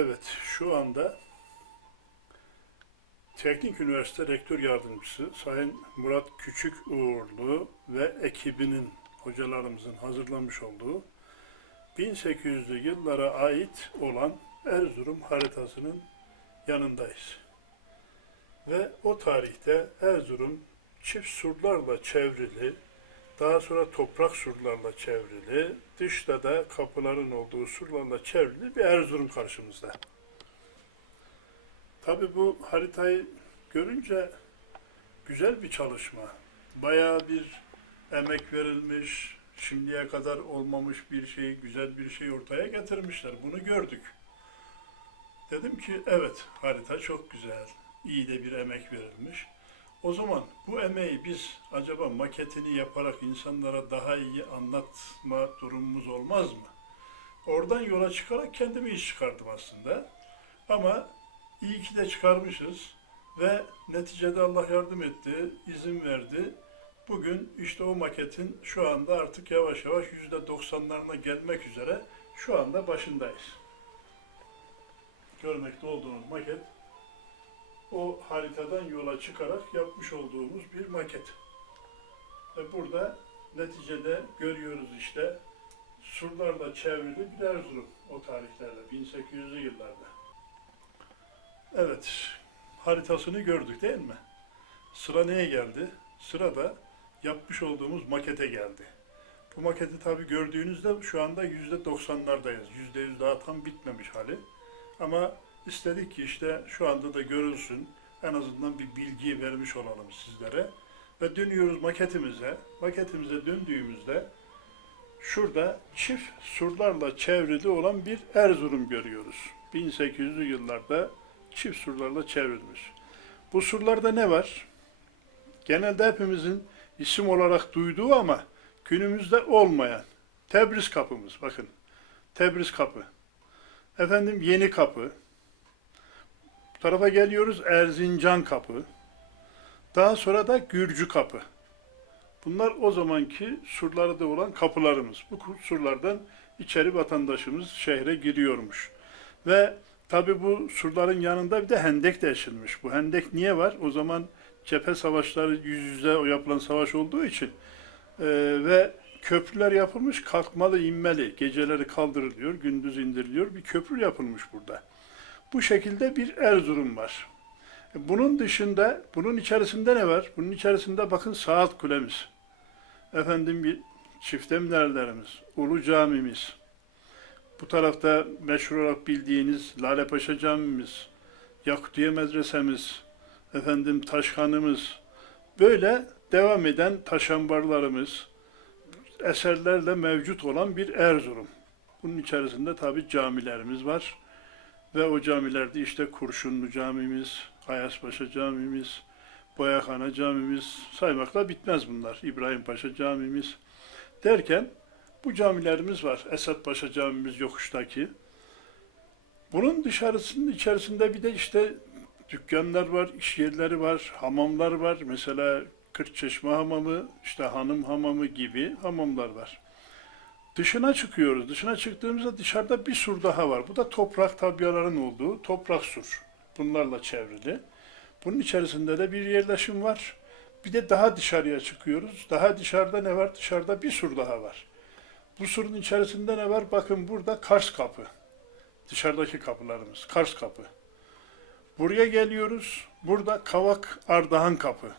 Evet, şu anda Teknik Üniversite Rektör Yardımcısı Sayın Murat Küçük Uğurlu ve ekibinin, hocalarımızın hazırlamış olduğu 1800'lü yıllara ait olan Erzurum haritasının yanındayız. Ve o tarihte Erzurum çift surlarla çevrili, daha sonra toprak surlarla çevrili, dışta da kapıların olduğu surlarla çevrili bir Erzurum karşımızda. Tabi bu haritayı görünce güzel bir çalışma. Bayağı bir emek verilmiş, şimdiye kadar olmamış bir şeyi, güzel bir şey ortaya getirmişler. Bunu gördük. Dedim ki evet harita çok güzel, iyi de bir emek verilmiş. O zaman bu emeği biz acaba maketini yaparak insanlara daha iyi anlatma durumumuz olmaz mı? Oradan yola çıkarak kendimi iş çıkardım aslında. Ama iyi ki de çıkarmışız ve neticede Allah yardım etti, izin verdi. Bugün işte o maketin şu anda artık yavaş yavaş yüzde doksanlarına gelmek üzere şu anda başındayız. Görmekte olduğunuz maket o haritadan yola çıkarak yapmış olduğumuz bir maket. Ve burada neticede görüyoruz işte surlarla çevrili bir Erzurum o tarihlerde, 1800'lü yıllarda. Evet, haritasını gördük değil mi? Sıra neye geldi? Sıra da yapmış olduğumuz makete geldi. Bu maketi tabii gördüğünüzde şu anda yüzde doksanlardayız. Yüzde yüz daha tam bitmemiş hali. Ama istedik ki işte şu anda da görülsün. En azından bir bilgi vermiş olalım sizlere. Ve dönüyoruz maketimize. Maketimize döndüğümüzde şurada çift surlarla çevrili olan bir Erzurum görüyoruz. 1800'lü yıllarda çift surlarla çevrilmiş. Bu surlarda ne var? Genelde hepimizin isim olarak duyduğu ama günümüzde olmayan Tebriz kapımız. Bakın Tebriz kapı. Efendim Yeni Kapı. Tarafa geliyoruz Erzincan Kapı. Daha sonra da Gürcü Kapı. Bunlar o zamanki surlarda olan kapılarımız. Bu surlardan içeri vatandaşımız şehre giriyormuş. Ve tabi bu surların yanında bir de hendek de eşilmiş. Bu hendek niye var? O zaman cephe savaşları yüz yüze yapılan savaş olduğu için e, ve köprüler yapılmış kalkmalı inmeli. Geceleri kaldırılıyor, gündüz indiriliyor. Bir köprü yapılmış burada. Bu şekilde bir Erzurum var. E, Bunun dışında, bunun içerisinde ne var? Bunun içerisinde bakın saat kulemiz. Efendim bir çiftemlerlerimiz, Ulu Camimiz. Bu tarafta meşhur olarak bildiğiniz Lalepaşa Camimiz, Yakutiye Medresemiz, efendim Taşhanımız. Böyle devam eden taşambarlarımız, eserlerle mevcut olan bir Erzurum. Bunun içerisinde tabi camilerimiz var. Ve o camilerde işte Kurşunlu Camimiz, Ayaspaşa Camimiz, Boyakhane Camimiz saymakla bitmez bunlar. İbrahim Paşa Camimiz derken bu camilerimiz var. Esat Paşa Camimiz yokuştaki. Bunun dışarısının içerisinde bir de işte dükkanlar var, iş yerleri var, hamamlar var. Mesela Kırkçeşme Hamamı, işte Hanım Hamamı gibi hamamlar var. Dışına çıkıyoruz. Dışına çıktığımızda dışarıda bir sur daha var. Bu da toprak tabyaların olduğu toprak sur. Bunlarla çevrili. Bunun içerisinde de bir yerleşim var. Bir de daha dışarıya çıkıyoruz. Daha dışarıda ne var? Dışarıda bir sur daha var. Bu surun içerisinde ne var? Bakın burada Kars Kapı. Dışarıdaki kapılarımız. Kars Kapı. Buraya geliyoruz. Burada Kavak Ardahan Kapı.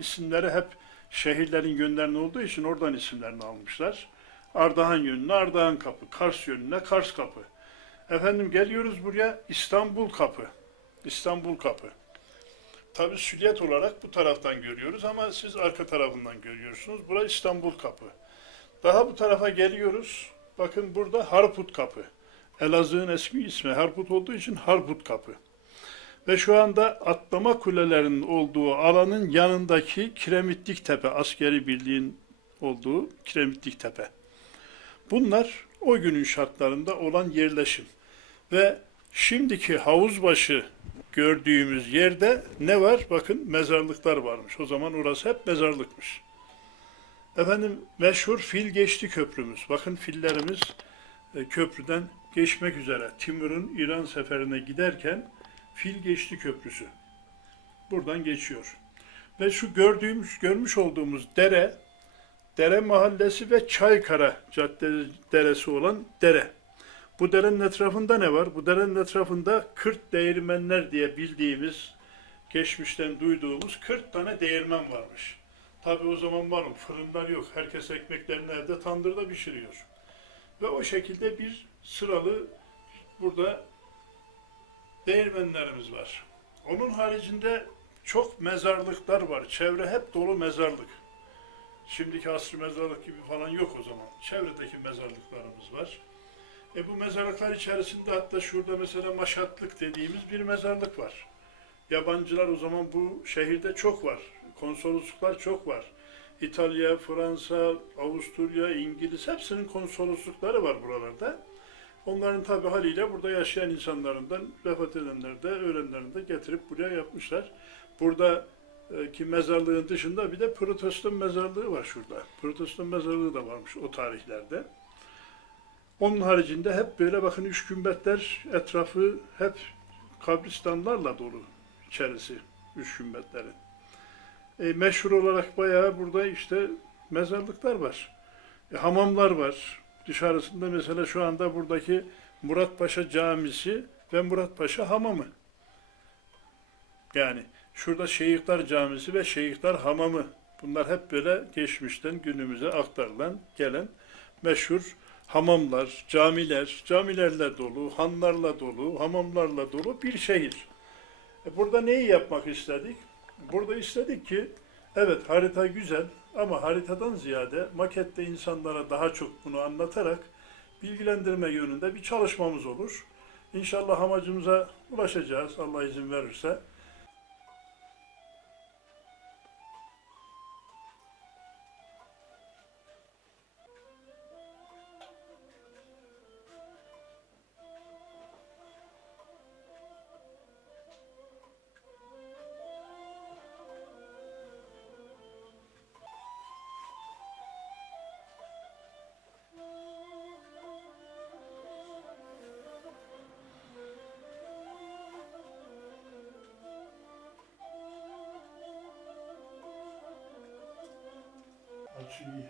İsimleri hep şehirlerin yönlerine olduğu için oradan isimlerini almışlar. Ardahan yönüne Ardahan Kapı, Kars yönüne Kars Kapı. Efendim geliyoruz buraya İstanbul Kapı. İstanbul Kapı. tabii süliyet olarak bu taraftan görüyoruz ama siz arka tarafından görüyorsunuz. Burası İstanbul Kapı. Daha bu tarafa geliyoruz. Bakın burada Harput Kapı. Elazığ'ın eski ismi Harput olduğu için Harput Kapı. Ve şu anda atlama kulelerinin olduğu alanın yanındaki Kiremitlik Tepe, askeri birliğin olduğu Kiremitlik Tepe. Bunlar o günün şartlarında olan yerleşim. Ve şimdiki havuzbaşı gördüğümüz yerde ne var? Bakın mezarlıklar varmış. O zaman orası hep mezarlıkmış. Efendim meşhur fil geçti köprümüz. Bakın fillerimiz e, köprüden geçmek üzere. Timur'un İran seferine giderken fil geçti köprüsü. Buradan geçiyor. Ve şu gördüğümüz, görmüş olduğumuz dere, dere mahallesi ve Çaykara Cadde deresi olan dere. Bu derenin etrafında ne var? Bu derenin etrafında 40 değirmenler diye bildiğimiz, geçmişten duyduğumuz 40 tane değirmen varmış. Tabi o zaman var mı? Fırınlar yok. Herkes ekmeklerini evde tandırda pişiriyor. Ve o şekilde bir sıralı burada değirmenlerimiz var. Onun haricinde çok mezarlıklar var. Çevre hep dolu mezarlık. Şimdiki asrı mezarlık gibi falan yok o zaman. Çevredeki mezarlıklarımız var. E bu mezarlıklar içerisinde hatta şurada mesela Maşatlık dediğimiz bir mezarlık var. Yabancılar o zaman bu şehirde çok var. Konsolosluklar çok var. İtalya, Fransa, Avusturya, İngiliz hepsinin konsoloslukları var buralarda. Onların tabi haliyle burada yaşayan insanlarından vefat edenler de ölenlerini de getirip buraya yapmışlar. Burada ki mezarlığın dışında bir de protestan mezarlığı var şurada. Protestan mezarlığı da varmış o tarihlerde. Onun haricinde hep böyle bakın üç kümbetler etrafı hep kabristanlarla dolu içerisi üç kümbetlerin. E, meşhur olarak bayağı burada işte mezarlıklar var. E, hamamlar var. Dışarısında mesela şu anda buradaki Muratpaşa Camisi ve Muratpaşa Hamamı. Yani şurada Şeyhler Camisi ve Şeyhler Hamamı. Bunlar hep böyle geçmişten günümüze aktarılan, gelen meşhur hamamlar, camiler, camilerle dolu, hanlarla dolu, hamamlarla dolu bir şehir. E burada neyi yapmak istedik? Burada istedik ki, evet harita güzel ama haritadan ziyade makette insanlara daha çok bunu anlatarak bilgilendirme yönünde bir çalışmamız olur. İnşallah amacımıza ulaşacağız Allah izin verirse. actually